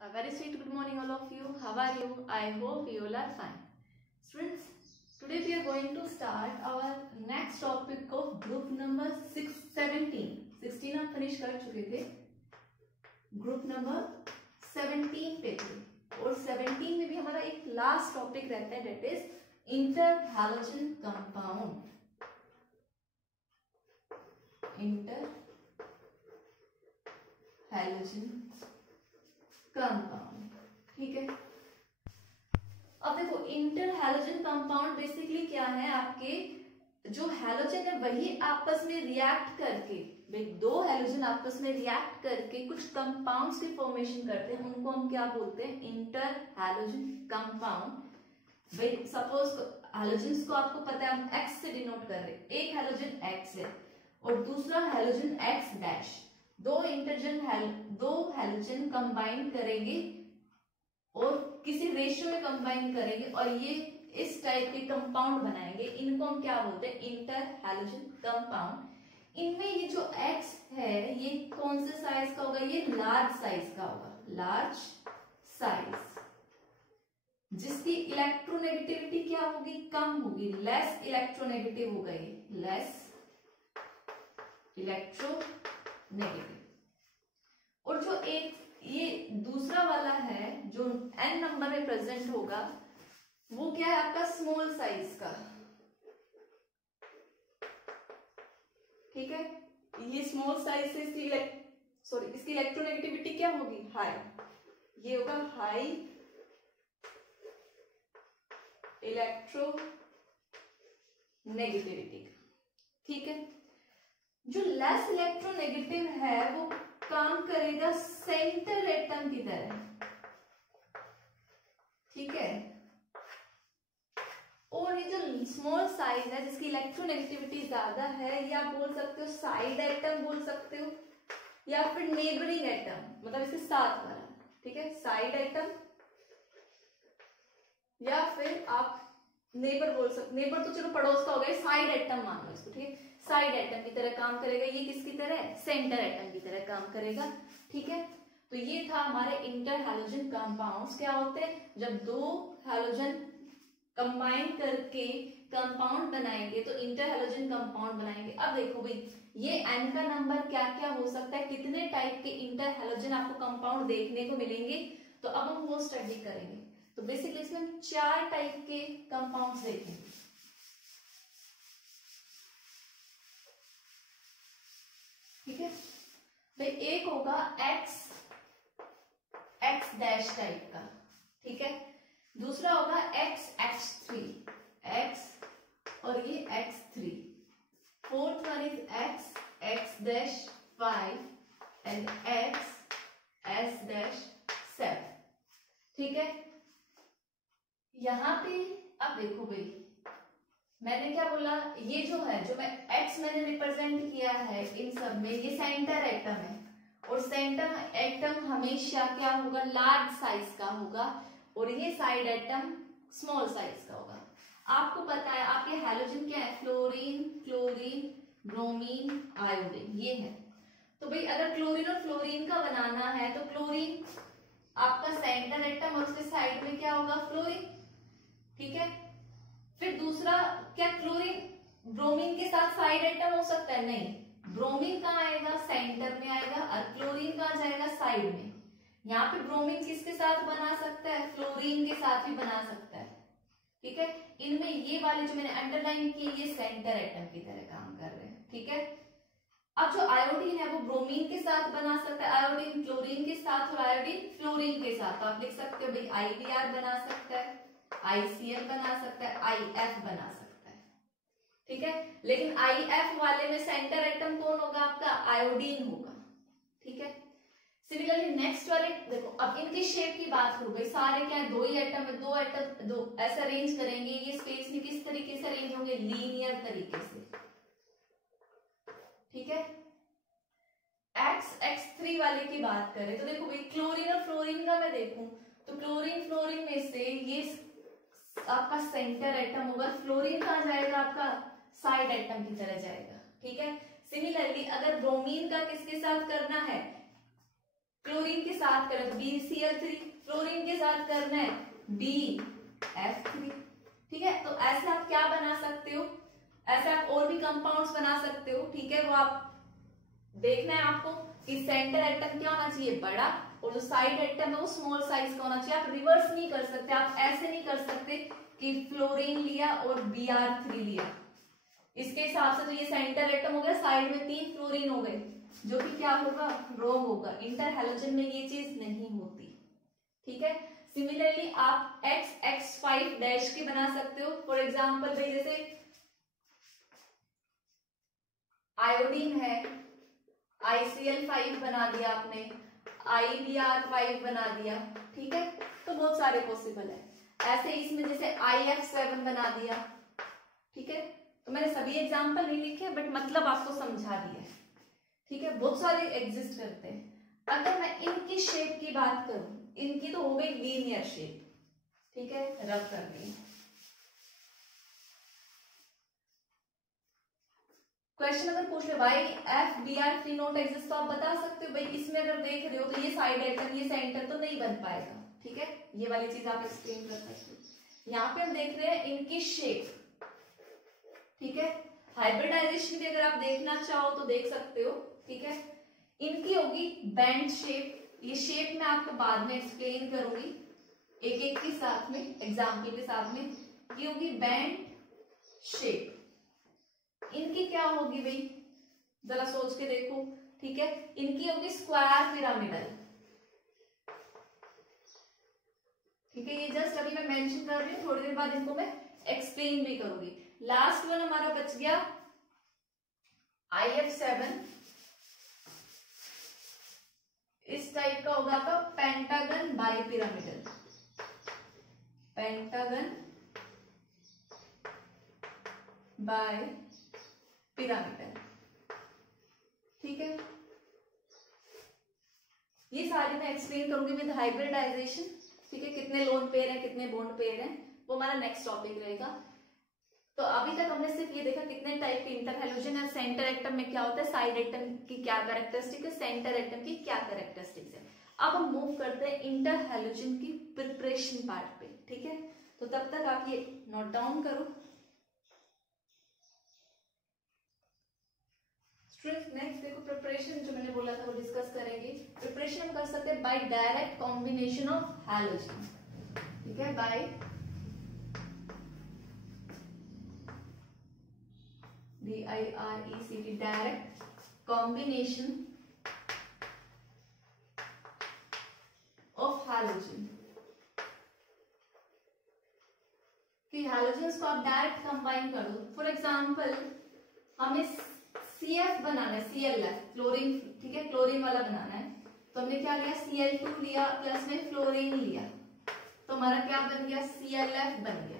A very sweet good morning all of you. How are you? I hope you all are fine. Students, today we are going to start our next topic of group number 17. 16 हम finish कर चुके थे. Group number 17 पे थे और 17 में भी हमारा एक last topic रहता है, that is interhalogen compound. Interhalogen compound. ठीक है, अब देखो इंटर हैलोजन कंपाउंड बेसिकली क्या है, आपके जो हैलोजन है वही आपस में रिएक्ट करके, भाई दो हैलोजन आपस में रिएक्ट करके कुछ कंपाउंड्स की फॉर्मेशन करते हैं, उनको हम क्या बोलते हैं, इंटर हैलोजन कंपाउंड. भाई सपोज हैलोजन्स को आपको पता है हम एक्स से डिनोट कर रहे हैं, एक हैलोजन एक्स है और दूसरा हैलोजन एक्स डैश. दो हैलोजन कंबाइन करेंगे और किसी रेशियो में कंबाइन करेंगे और ये इस टाइप के कंपाउंड बनाएंगे, इनको हम क्या बोलते हैं, इंटर हैलोजन कंपाउंड. इनमें ये जो X है ये कौन से साइज का होगा, ये लार्ज साइज का होगा, लार्ज साइज, जिसकी इलेक्ट्रोनेगेटिविटी क्या होगी, कम होगी, लेस इलेक्ट्रोनेगेटिव होगा, ये लेस इलेक्ट्रोनेगेटिव. और जो एक ये दूसरा वाला है जो n नंबर में प्रेजेंट होगा वो क्या है आपका, स्मॉल साइज का. ठीक है, ये स्मॉल साइज से इसकी इलेक्ट्रोनेगेटिविटी क्या होगी, हाई. ये होगा हाई इलेक्ट्रोनेगेटिविटी. ठीक है, जो लेस इलेक्ट्रोनेगेटिव है वो काम करेगा सेंटर एटम की तरह. ठीक है, और ये जो स्मॉल साइज है जिसकी इलेक्ट्रोनेगेटिविटी ज्यादा है, ये आप बोल सकते हो साइड एटम बोल सकते हो या फिर नेबरिंग एटम, मतलब इसके साथ वाला. ठीक है, साइड एटम या फिर आप नेबर बोल सकते, नेबर तो चलो पड़ोस का हो गया, साइड एटम मान लो इसको. ठीक है, साइड एटम की तरह काम करेगा, ये किसकी तरह, सेंटर एटम की तरह काम करेगा. ठीक है, तो ये था हमारे इंटर हैलोजन कंपाउंड्स. क्या होते हैं, जब दो हैलोजन कंबाइन करके कंपाउंड बनाएंगे तो इंटर हैलोजन कंपाउंड बनाएंगे. अब देखो भाई ये n का नंबर क्या क्या हो सकता है, कितने टाइप के इंटर हैलोजन आपको कंपाउंड देखने को मिलेंगे, तो अब हम वो स्टडी करेंगे. तो बेसिकली इसमें हम 4 टाइप के कंपाउंड्स देखेंगे. ठीक है भाई, एक होगा एक्स डैश टाइप का. ठीक है, दूसरा होगा X3 एक्स और ये X3. Fourth one is X dash 5 and S dash 7. ठीक है, यहां पे अब देखो भाई मैंने क्या बोला, ये जो है जो मैं X मैंने रिप्रेजेंट किया है इन सब में, ये सेंटर एटम है और सेंटर एटम हमेशा क्या होगा, लार्ज साइज का होगा और ये साइड एटम स्मॉल साइज का होगा. आपको पता है आपके हैलोजन क्या है, फ्लोरीन, क्लोरीन, ब्रोमीन, आयोडीन, ये है. तो भाई अगर क्लोरीन और फ्लोरीन का बनाना है तो क्लोरीन आपका सेंटर एटम और उसके साइड में क्या होगा, फ्लोरीन. ठीक है, फिर दूसरा क्या, क्लोरीन ब्रोमीन के साथ साइड एटम हो सकता है, नहीं, ब्रोमीन कहाँ आएगा, सेंटर में आएगा और क्लोरीन कहाँ जाएगा, साइड में. यहाँ पे ब्रोमीन किसके साथ बना सकता है, फ्लोरीन के साथ भी बना सकता है. ठीक है, इनमें ये वाले जो मैंने अंडरलाइन किए ये सेंटर एटम की तरह काम कर रहे हैं. ठीक है, अब जो आयोडीन है वो ब्रोमीन के साथ बना सकता है, आयोडीन क्लोरीन के साथ और आयोडीन फ्लोरीन के साथ. तो आप लिख सकते हो भाई IBr बना सकता है, ICl बना सकता है, IF बना सकता है. ठीक है, लेकिन IF वाले में सेंटर एटम कौन होगा, आपका आयोडीन होगा. ठीक है, सिमिलरली नेक्स्ट वाले देखो, अब इनकी शेप की बात करूं भाई, सारे क्या है, दो ही एटम है, दो ऐसा अरेंज करेंगे, ये स्पेस में किस तरीके से अरेंज होंगे, लीनियर तरीके से. ठीक है, X3 वाले की बात करें तो देखो भाई क्लोरीन और फ्लोरीन का मैं देखूं तो क्लोरीन फ्लोरीन में से ये आपका सेंटर एटम होगा, फ्लोरीन कहाँ जाएगा, आपका साइड एटम की तरह जाएगा. ठीक है, सिमिलरली अगर ब्रोमीन का किसके साथ करना है, क्लोरीन के साथ करना BCl3, फ्लोरीन के साथ करना है BF3। ठीक है, तो ऐसे आप क्या बना सकते हो, ऐसे आप और भी कंपाउंड्स बना सकते हो। ठीक है, वो आप देखना है आपको कि सेंटर एटम क्या होना चाहिए, बड़ा, और जो साइड एटम है वो स्मॉल साइज का होना चाहिए। आप रिवर्स नहीं कर सकते, आप ऐसे नहीं कर सकते कि फ्लोरीन लिया और Br3 लिया, इसके हिसाब से तो ये सेंटर एटम हो गया, साइड में 3 फ्लोरीन हो गए, जो कि क्या होगा, रॉन्ग होगा। इंटर हैलोजन में ये चीज नहीं होती। ठीक है, सिमिलरली आप X5 डैश के बना सकते हो। फॉर एग्जाम्पल भाई जैसे आयोडीन है, ICl5 बना दिया आपने, IBr5 बना दिया। ठीक है, तो बहुत सारे पॉसिबल है। ऐसे इसमें जैसे IF7 बना दिया। ठीक है, तो मैंने सभी एग्जाम्पल नहीं लिखे बट मतलब आपको समझा दिया। ठीक है, बहुत सारे एग्जिस्ट करते हैं। अगर मैं इनकी शेप की बात करूं, इनकी तो हो गई लीनियर शेप। ठीक है, रब कर ली। क्वेश्चन अगर पूछ ले भाई FBr3 नॉट एग्जिस्ट, तो आप बता सकते हो भाई इसमें अगर देख रहे हो तो ये साइड एटम, ये सेंटर तो नहीं बन पाएगा। ठीक है, ये वाली चीज आप एक्सप्लेन कर सकते हो। यहाँ पे हम देख रहे हैं इनकी शेप। ठीक है, हाइब्रिडाइजेशन भी अगर आप देखना चाहो तो देख सकते हो। ठीक है, इनकी होगी बैंड शेप। ये शेप मैं आपको बाद में एक्सप्लेन करूंगी एक एक के साथ में, एग्जाम्पल के साथ में। ये होगी बैंड शेप। इनकी क्या होगी भाई, जरा सोच के देखो। ठीक है, इनकी होगी स्क्वायर पिरामिडल। ठीक है, ये जस्ट अभी मैं मेंशन कर रही हूँ, थोड़ी देर बाद इनको मैं एक्सप्लेन भी करूंगी। लास्ट वन हमारा बच गया IF7। इस टाइप का होगा आपका pentagon bi pyramidal, pentagon bi pyramidal. ठीक है, ये सारी मैं एक्सप्लेन करूंगी विद हाइब्रिडाइजेशन। ठीक है, कितने लोन पेयर है, कितने बॉन्ड पेयर है, वो हमारा नेक्स्ट टॉपिक रहेगा। तो अभी तक हमने सिर्फ ये देखा कितने टाइप के इंटर हैलोजन है, सेंटर एटम में क्या होता है, साइड एटम की क्या कैरेक्टरिस्टिक है, सेंटर एटम की क्या कैरेक्टरिस्टिक्स है। अब हम मूव करते हैं इंटर हैलोजन की प्रिपरेशन पार्ट पे। ठीक है, तो तब तक आप ये नोट डाउन करो। नेक्स्ट देखो प्रिपरेशन, जो मैंने बोला था वो डिस्कस करेंगे। प्रिपरेशन हम कर सकते हैं by direct combination of halogen. ठीक है, by DIRECT, direct combination of halogen. कि हैलोजन्स को आप डायरेक्ट कंबाइन कर दो। फॉर एग्जांपल हमें CF बनाना है, CLF फ्लोरीन। ठीक है, क्लोरीन वाला बनाना है, तो हमने क्या लिया, Cl2 लिया प्लस में फ्लोरीन लिया, तो हमारा क्या बन गया, CLF बन गया।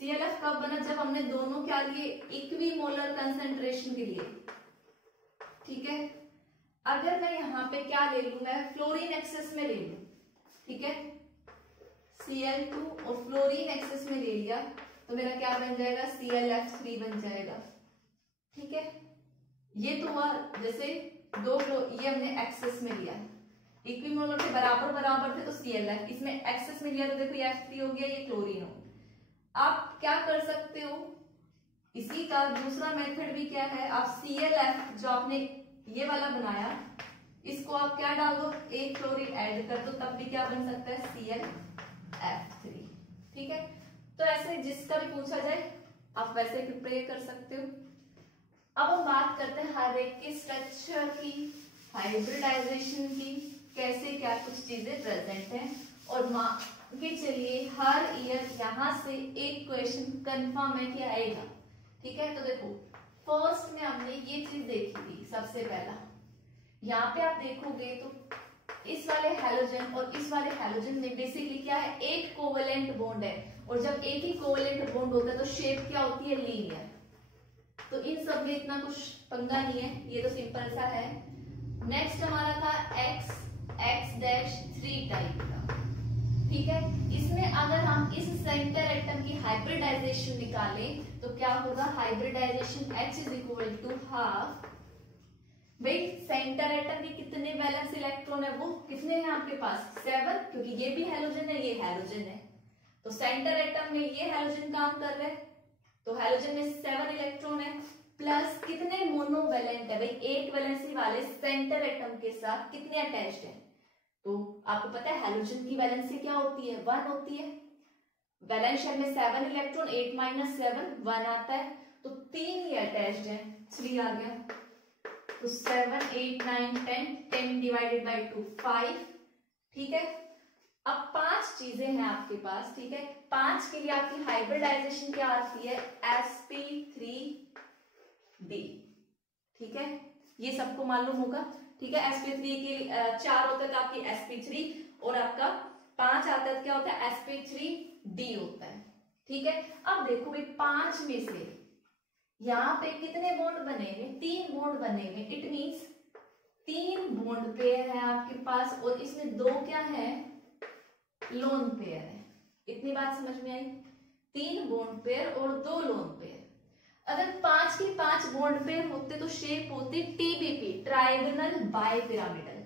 CLF कब बना, जब हमने दोनों क्या लिए, इक्विमोलर कंसेंट्रेशन के लिए। ठीक है, अगर मैं यहाँ पे क्या ले लूं, मैं फ्लोरीन एक्सेस में ले लूं। ठीक है, Cl2 और फ्लोरीन एक्सेस में ले लिया, तो मेरा क्या बन जाएगा, ClF3 बन जाएगा। ठीक है, ये तो हुआ जैसे दो ये हमने एक्सेस में लिया, इक्विमोलर के बराबर बराबर थे तो ClF, इसमें एक्सेस में लिया तो देखो ये F3 हो गया, ये क्लोरीन हो। आप क्या कर सकते हो, इसी का दूसरा मेथड भी क्या है, आप ClF जो आपने ये वाला बनाया, इसको आप क्या डाल दो, एक क्लोरीन ऐड कर दो, तब भी क्या बन सकता है, ClF3। ठीक है, तो ऐसे जिसका भी पूछा जाए आप वैसे प्रिपेयर कर सकते हो। अब हम बात करते हैं हर एक के स्ट्रक्चर की, हाइब्रिडाइजेशन की, कैसे क्या कुछ चीजें प्रेजेंट हैं। और मान के चलिए हर ईयर यहाँ से एक क्वेश्चन कंफर्म है कि आएगा। ठीक है, तो देखो फर्स्ट में हमने ये चीज देखी थी, सबसे पहला यहाँ पे आप देखोगे तो इस वाले हैलोजन और इस वाले हैलोजन में बेसिकली क्या है, एक कोवेलेंट बॉन्ड है, और जब एक ही कोवेलेंट बॉन्ड होता है तो शेप क्या होती है, लीनियर। तो इन सब में इतना कुछ पंगा नहीं है, ये तो सिंपल सा है। नेक्स्ट हमारा था X3 टाइप का। ठीक है, इसमें अगर हम इस सेंटर एटम की हाइब्रिडाइजेशन निकालें तो क्या होगा, हाइब्रिडाइजेशन H = ½ भाई सेंटर एटम के कितने वैलेंस इलेक्ट्रॉन इलेक्ट्रॉन है वो कितने हैं आपके पास 7, क्योंकि ये भी हैलोजन है, ये हैलोजन है, तो सेंटर एटम में ये हैलोजन काम कर रहे हैं, तो हैलोजन में 7 इलेक्ट्रॉन है, प्लस कितने मोनोवैलेंट है भाई, 8 वैलेंसी वाले सेंटर एटम के साथ कितने अटैच्ड है, तो आपको पता है हैलोजन की वैलेंसी क्या होती है 1 होती है, वैलेंस शेल में 7 इलेक्ट्रॉन, 8 - 7 1 आता है, तो 3 ही अटैच्ड है, 3 आ गया, तो 7 8 9 10 10 डिवाइडेड बाई 2 5, ठीक है। अब 5 चीजें हैं आपके पास, ठीक है, 5 के लिए आपकी हाइब्रिडाइजेशन क्या आती है sp3d, ठीक है, ये सबको मालूम होगा, ठीक है। sp3 के 4 होता है तो आपकी sp3, और आपका 5 आता है तो क्या होता है sp3d होता है, ठीक है। अब देखो भाई 5 में से यहाँ पे कितने बॉन्ड बने हुए, 3 बॉन्ड बने हुए, इट मींस 3 बॉन्ड पेयर है आपके पास, और इसमें 2 क्या है लोन पेयर है, इतनी बात समझ में आई, 3 बॉन्ड पेयर और 2 लोन पेयर। अगर 5 के 5 बॉन्ड पेयर होते तो शेप होती टीबीपी, ट्राइगोनल बाय पिरामिडल,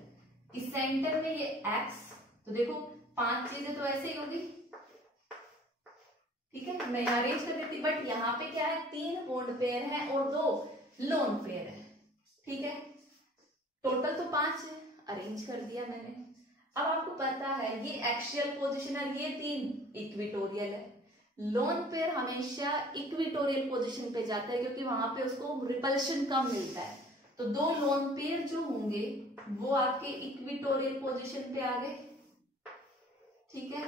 इस सेंटर में ये एक्स, तो देखो 5 चीजें तो ऐसे ही होगी, ठीक है, मैं यहाँ अरेंज कर देती, बट यहाँ पे क्या है 3 बॉन्ड पेयर है और 2 लोन पेयर है, ठीक है, टोटल तो 5 है, अरेंज कर दिया मैंने। अब आपको पता है ये एक्सियल पोजीशन है, ये 3 इक्विटोरियल है, लोन पेयर हमेशा इक्विटोरियल पोजीशन पे जाता है क्योंकि वहां पे उसको रिपल्शन कम मिलता है, तो 2 लोन पेयर जो होंगे वो आपके इक्विटोरियल पोजीशन पे आ गए, ठीक है,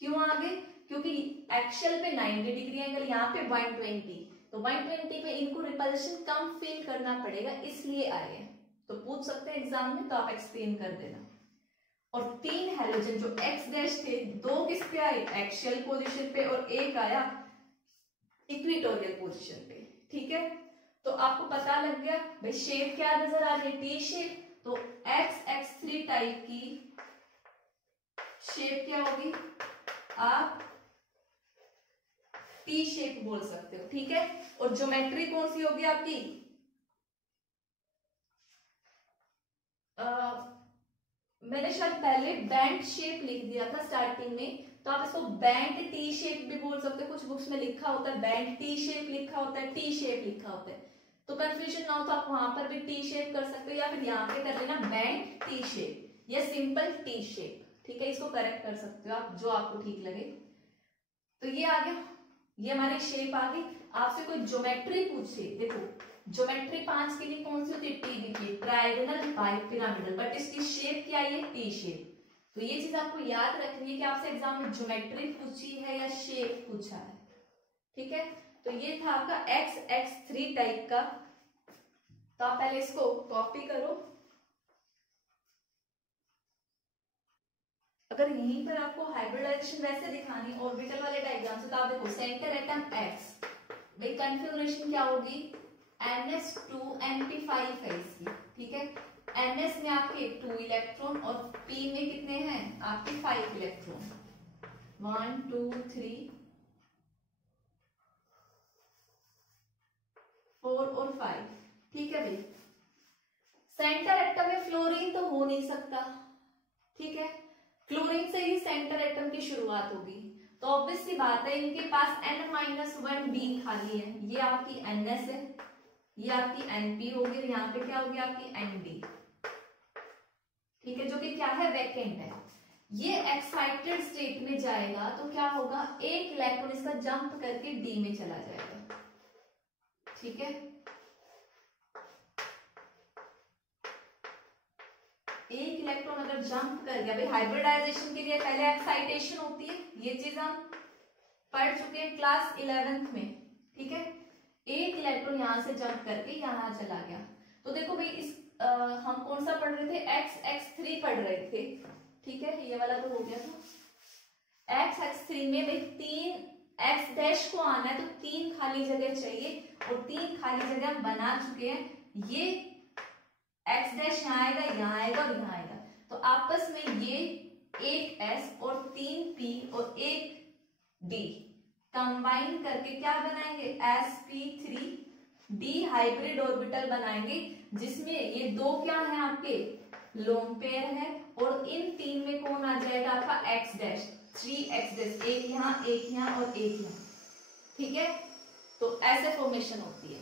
क्यों आ गए, क्योंकि एक्सियल पे 90 डिग्री एंगल, यहाँ पे 120, तो 120 पे इनको रिपल्शन कम फील करना पड़ेगा, इसलिए आए हैं, तो पूछ सकते हैं एग्जाम में, तो आप एक्सप्लेन कर देना। और 3 हैलोजन जो एक्स डैश थे, 2 किस पे आए एक्सियल पोजीशन पे, और 1 आया इक्विटोरियल पोजीशन पे, ठीक है। तो आपको पता लग गया भाई शेप क्या नजर आ रही है टी शेप, तो XX3 टाइप की शेप क्या होगी, आप टी शेप बोल सकते हो, ठीक है। और ज्योमेट्री कौन सी होगी आपकी, मैंने शायद पहले बैंड शेप लिख दिया था स्टार्टिंग में, तो आप इसको बैंड टी शेप भी बोल सकते हो, कुछ बुक्स में लिखा होता है बैंड टी शेप लिखा होता है, टी शेप लिखा होता है, तो कंफ्यूजन ना हो तो आप वहां पर भी टी शेप कर सकते हो, या फिर यहाँ पे कर लेना बैंड टी शेप या सिंपल टी शेप, ठीक है, इसको करेक्ट कर सकते हो आप, जो आपको ठीक लगे। तो ये आ गया, ये हमारी शेप आ गई। आपसे कोई ज्योमेट्री पूछे, देखो ज्योमेट्री 5 के लिए कौन सी होती है TBP, trigonal bi pyramidal, but इसकी शेप क्या है टी शेप, तो ये चीज आपको याद रखनी है कि आपसे एग्जाम में ज्योमेट्री पूछी है या शेप पूछा है, ठीक है। तो ये था आपका XX3 टाइप का, तो आप पहले इसको कॉपी करो, अगर यहीं पर आपको हाइब्रिडाइजेशन वैसे दिखानी ऑर्बिटल वाले डायग्राम से, तो आप देखो सेंटर एटम X, भाई कंफिगरेशन क्या होगी NS2Np5 है इसकी, ठीक है, NS में आपके 2 इलेक्ट्रॉन और P में कितने हैं आपके 5 इलेक्ट्रॉन, 1 2 3 4 और 5, ठीक है भाई। सेंटर एटम में फ्लोरीन तो हो नहीं सकता, ठीक है, क्लोरीन से ही सेंटर एटम की शुरुआत होगी, तो ऑब्वियस सी बात है इनके पास N-1d खाली है, ये आपकी NS है, ये आपकी NP होगी, और यहाँ पे क्या होगी आपकी ND, ठीक है, जो कि क्या है वैकेंट है। ये एक्साइटेड स्टेट में जाएगा तो क्या होगा, एक इलेक्ट्रॉन इसका जंप करके D में चला जाएगा, ठीक है, एक इलेक्ट्रॉन अगर जंप कर गया, भाई हाइब्रिडाइजेशन के लिए पहले एक्साइटेशन होती है, ये चीज हम पढ़ चुके हैं क्लास 11th में, ठीक है, एक इलेक्ट्रॉन यहां से जंप करके यहां चला गया, तो देखो भाई इस हम कौन सा पढ़ रहे थे XX3 पढ़ रहे थे, ठीक है, ये वाला तो हो गया था। XX3 में भाई 3 X डैश को आना है तो 3 खाली जगह चाहिए, और 3 खाली जगह हम बना चुके हैं, ये X डैश यहाँ आएगा, यहाँ आएगा और यहाँ आएगा, तो आपस में ये एक S और 3 P और एक D कंबाइन करके क्या बनाएंगे sp3d हाइब्रिड ऑर्बिटल बनाएंगे, जिसमें ये 2 क्या है आपके लोन पेयर है, और इन तीन में कौन आ जाएगा आपका एक्स डैश, 3x डैश, एक यहाँ और एक यहाँ। ठीक है, तो ऐसे फॉर्मेशन होती है।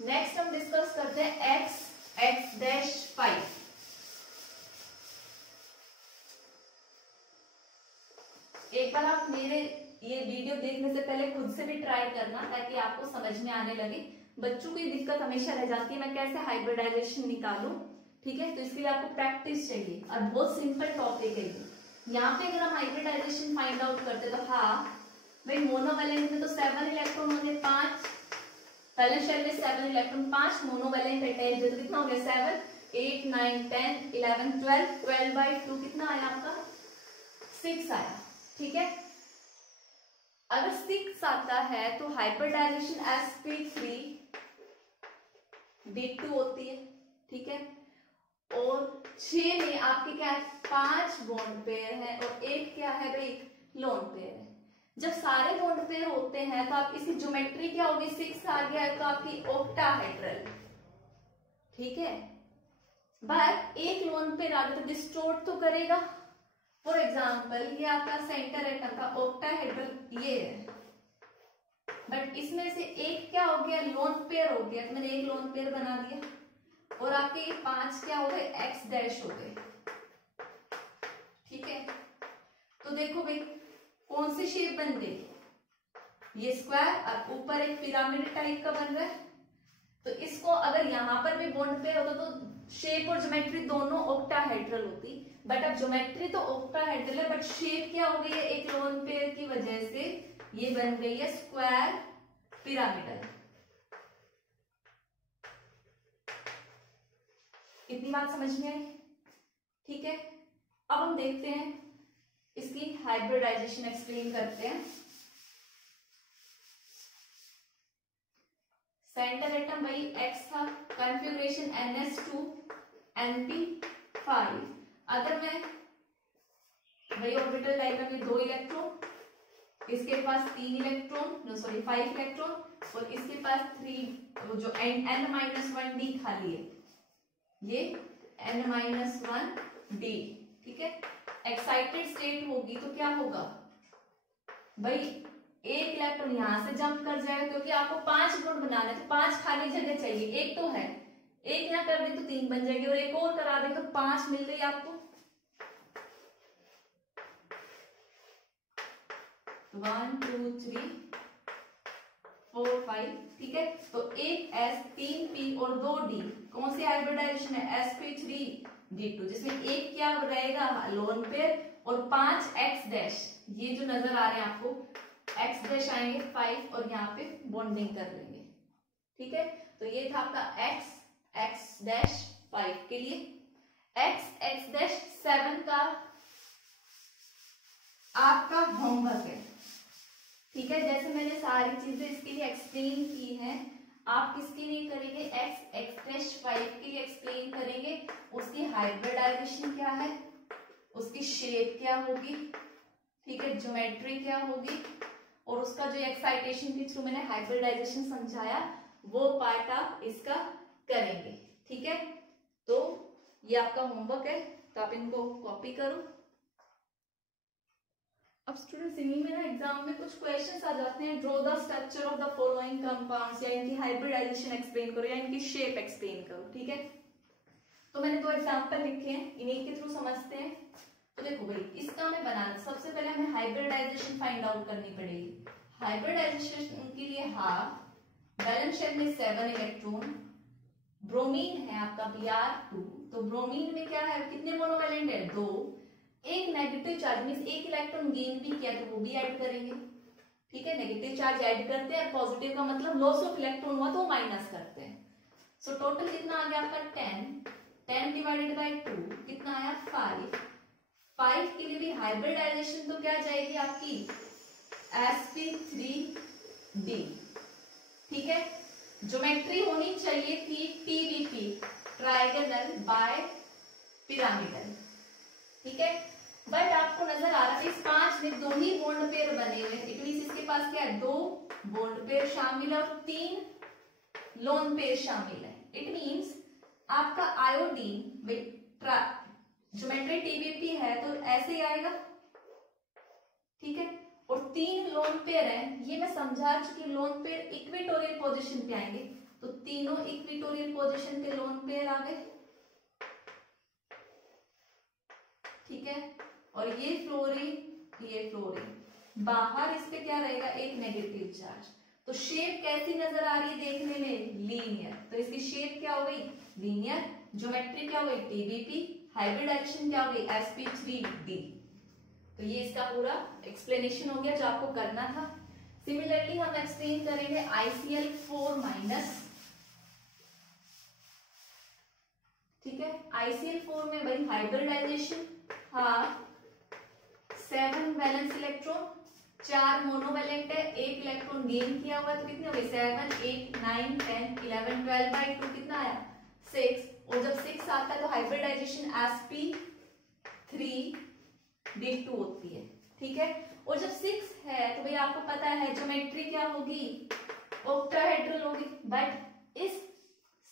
नेक्स्ट हम डिस्कस करते हैं x डैश 5। एक बार आप मेरे ये वीडियो देखने से पहले खुद से भी ट्राई करना, ताकि आपको समझ में आने लगे। बच्चों की दिक्कत हमेशा रह जाती है, मैं कैसे हाइब्रिडाइजेशन निकालूं। ठीक है, तो इसके लिए आपको प्रैक्टिस चाहिए, और बहुत सिंपल टॉपिक है ये। यहाँ पे अगर हम हाइब्रिडाइजेशन फाइंड आउट करते तो हाँ भाई, मोनोवैलेंट में तो 7 इलेक्ट्रॉन होंगे, 5 बैलेंस शेल में 7 इलेक्ट्रॉन, 5 मोनोवैलेंट अटैच्ड है, तो कितना हो गया 7, 8, 9, 10, 11, 12, 12/2 कितना आया आपका 6 आया। ठीक है, अगर 6 आता है तो हाइब्रिडाइजेशन sp3 D2 होती है। ठीक है, और 6 में आपके क्या है 5 बॉन्ड पेयर है, और एक क्या है भाई लोन पेयर है। जब सारे बॉन्ड पेयर होते हैं तो आप इसकी ज्योमेट्री क्या होगी, 6 आ गया है तो आपकी ऑक्टाहेड्रल। ठीक है, बट एक लोन पेयर आ गया तो डिस्टोर्ट तो करेगा। फॉर एग्जाम्पल ये आपका सेंटर एटम का ऑक्टाहेड्रल ये है, बट इसमें से एक क्या हो गया लोन पेयर हो गया, तो मैंने एक लोन पेयर बना दिया, और आपके ये 5 क्या हो गए एक्स डैश हो गए। ठीक है, तो देखो भाई कौन सी शेप बन गई, ये स्क्वायर, और ऊपर एक पिरामिड टाइप का बन रहा है। तो इसको अगर यहां पर भी बॉन्ड पेयर होता तो शेप और ज्योमेट्री दोनों ऑक्टाहेड्रल होती, बट अब ज्योमेट्री तो ऑक्टाहेड्रल है, बट शेप क्या हो गई है, एक लोन पेयर की वजह से ये बन गई है स्क्वायर पिरामिडल। इतनी बात समझ में आई। ठीक है, अब हम देखते हैं इसकी हाइब्रिडाइजेशन एक्सप्लेन करते हैं। सेंटर एटम भाई X था, कॉन्फ़िगरेशन NS2 NP5। अगर मैं भाई ऑर्बिटल डायग्राम में 2 इलेक्ट्रॉन, इसके पास 3 इलेक्ट्रॉन, 5 इलेक्ट्रॉन, और इसके पास 3 जो n-1d खाली है, ये n-1d। ठीक है, एक्साइटेड स्टेट होगी तो क्या होगा भाई, एक इलेक्ट्रॉन यहां से जंप कर जाएगा, क्योंकि आपको 5 बॉन्ड बनाना है तो 5 खाली जगह चाहिए, एक तो है, एक यहाँ कर दे तो 3 बन जाएगी, और एक और करा दे तो 5 मिल गई आपको। 1 2 3 4 5। ठीक है, तो एक S 3 P और 2 D, कौन सी हाइब्रिडाइजेशन है sp3d2, जिसमें एक क्या रहेगा लोन पेयर, और 5 x डैश, ये जो नजर आ रहे हैं आपको x डैश आएंगे 5, और यहाँ पे बॉन्डिंग कर लेंगे। ठीक है, तो ये था आपका x डैश 5 के लिए। x डैश 7 का आपका होमवर्क है। ठीक है, जैसे मैंने सारी चीजें इसके लिए एक्सप्लेन की हैं, आप किसके लिए करेंगे x डैश 5 के लिए एक्सप्लेन करेंगे, उसकी हाइब्रिडाइजेशन क्या है, उसकी शेप क्या होगी, ठीक है, ज्योमेट्री क्या होगी, और उसका जो एक्साइटेशन के थ्रू मैंने हाइब्रिडाइजेशन समझाया वो पार्ट आप इसका करेंगे। ठीक है, तो ये आपका होमवर्क है, तो आप इनको कॉपी करो। अब स्टूडेंट्स इन्हीं में ना एग्जाम में कुछ क्वेश्चंस आ जाते हैं, draw the structure of the following compounds, या इनकी हाइब्रिडाइजेशन एक्सप्लेन करो, या इनकी शेप एक्सप्लेन करो। ठीक है, तो मैंने 2 एग्जांपल लिखे हैं, इन्हीं के थ्रू समझते हैं। तो देखो भाई, इसका हमें बनाना, सबसे पहले हमें हाइब्रिडाइजेशन फाइंड आउट करनी पड़ेगी। हाइब्रिडाइजेशन के लिए हाफ बैलेंस शेल में 7 इलेक्ट्रॉन, ब्रोमीन है आपका Br2, तो ब्रोमीन में क्या है, कितने मोनोवैलेंट है 2, एक नेगेटिव चार्ज मींस एक इलेक्ट्रॉन गेन भी किया तो वो भी ऐड करेंगे। ठीक है, नेगेटिव चार्ज ऐड करते हैं, पॉजिटिव का मतलब लॉस ऑफ इलेक्ट्रॉन हुआ तो माइनस करते हैं। सो टोटल कितना आ गया आपका 10 डिवाइडेड बाय 2 कितना आया 5 के लिए भी हाइब्रिडाइजेशन तो क्या जाएगी आपकी sp3d। ठीक है, ज्योमेट्री होनी चाहिए थी TBP, ट्राइगोनल बाय पिरामिडल। ठीक है, बट आपको नजर आ रहा है इस 5 में 2 ही बॉन्ड पेयर बने हुए, इट मींस इसके पास क्या है 2 बॉन्ड पेयर शामिल है और 3 लोन पेयर शामिल है। इट मींस आपका आयोडीन ज्योमेट्री टीबीपी है तो ऐसे ही आएगा, ठीक है। और 3 लोन पेयर है, ये मैं समझा चुकी, लोन पेयर इक्वेटोरियल पोजीशन पे आएंगे, तो तीनों इक्वेटोरियल पोजीशन के लोन पेयर आ गए, ठीक है। और ये फ्लोरीन, बाहर इस पे क्या रहेगा, एक नेगेटिव चार्ज। तो शेप कैसी नजर आ रही है देखने में, लीनियर, तो इसकी शेप क्या हो गई, लीनियर। ज्योमेट्री क्या हो गई, टीबीपी। हाइब्रिडाइजेशन क्या हो गई, sp3d। तो ये इसका पूरा एक्सप्लेनेशन हो गया जो आपको करना था। सिमिलरली हम एक्सप्लेन करेंगे ICl4-, ठीक है। ICl4 में भाई हाइब्रिडाइजेशन, हाँ 7 वैलेंस इलेक्ट्रॉन, 4 मोनोवैलेंट है, 1 इलेक्ट्रॉन गेन किया हुआ, तो कितने हो गए, 7, 8, 9, 10, 11, 12/2 कितना आया, 6। और जब 6 आता है तो हाइब्रिडाइजेशन sp3d2 होती है, ठीक है। और जब 6 है तो भाई आपको पता है ज्योमेट्री क्या होगी, ऑक्टाहेड्रल होगी। बट इस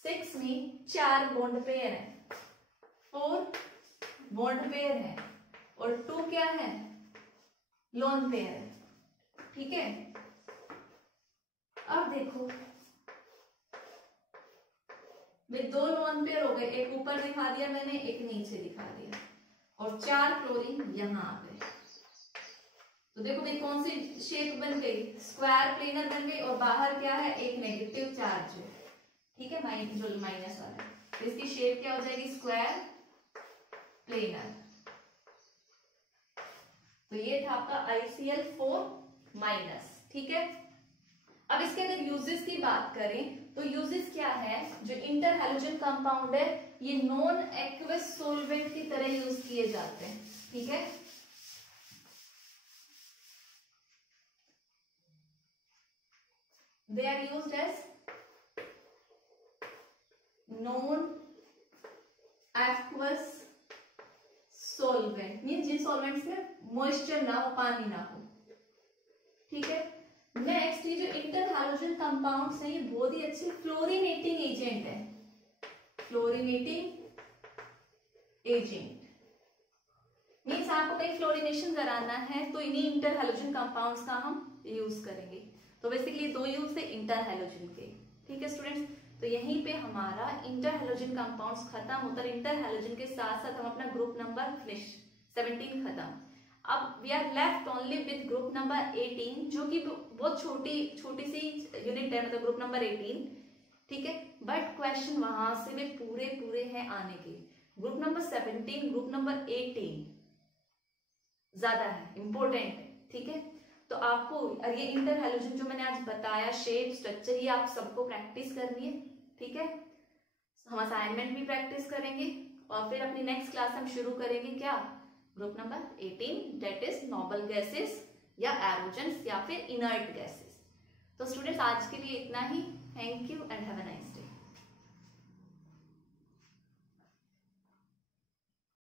6 में 4 बॉन्ड पेयर है, 4 बॉन्ड पेयर है, और 2 क्या है, लोन पेयर है, ठीक है। अब देखो वे 2 लोन पेयर हो गए, एक ऊपर दिखा दिया मैंने, एक नीचे दिखा दिया, और 4 क्लोरीन यहां आ गए। तो देखो भाई कौन सी शेप बन गई, स्क्वायर प्लेनर बन गई, और बाहर क्या है, एक नेगेटिव चार्ज है, ठीक है, जो माइनस वाला है। तो इसकी शेप क्या हो जाएगी, स्क्वायर प्लेनर। तो ये था आपका ICl4-, ठीक है। अब इसके अगर यूजेस की बात करें तो यूजेस क्या है, जो इंटर हैलोजन कंपाउंड है ये नॉन एक्वस सॉल्वेंट की तरह यूज किए जाते हैं, ठीक है। They are used as non aqueous solvent, means जिन सॉल्वेंट्स में मॉइस्चर ना हो, पानी ना हो, ठीक है। नेक्स्ट ये जो इंटर हैलोजन कंपाउंड्स हैं ये बहुत ही अच्छे फ्लोरिनेटिंग एजेंट है, फ्लोरिनेटिंग एजेंट मींस आपको कहीं फ्लोरिनेशन कराना है तो इन्हीं इंटर हैलोजन कंपाउंड्स का हम यूज करेंगे। तो बेसिकली 2 यूज है इंटर हैलोजन के, ठीक है स्टूडेंट्स। तो यहीं पे हमारा इंटर हैलोजन कंपाउंड्स खत्म होता है, इंटर हैलोजन के साथ साथ हम अपना ग्रुप नंबर फिनिश 17 खत्म। अब we are left only with group number 18 जो कि बहुत छोटी सी यूनिट है, मतलब ग्रुप नंबर 18, ठीक है। बट क्वेश्चन वहां से भी पूरे हैं आने के। ग्रुप नंबर 17, ग्रुप नंबर 18 ज्यादा है, इंपॉर्टेंट है, ठीक है। तो आपको ये इंटर हैलोजन जो मैंने आज बताया, शेप, स्ट्रक्चर, ये आप सबको प्रैक्टिस करनी है, ठीक है। हम असाइनमेंट भी प्रैक्टिस करेंगे और फिर अपनी नेक्स्ट क्लास हम शुरू करेंगे क्या, group number 18 that is noble gases या एरोजेंस या फिर इनर्ट गैसेस। तो स्टूडेंट्स आज के लिए इतना ही। Thank you and have a nice day.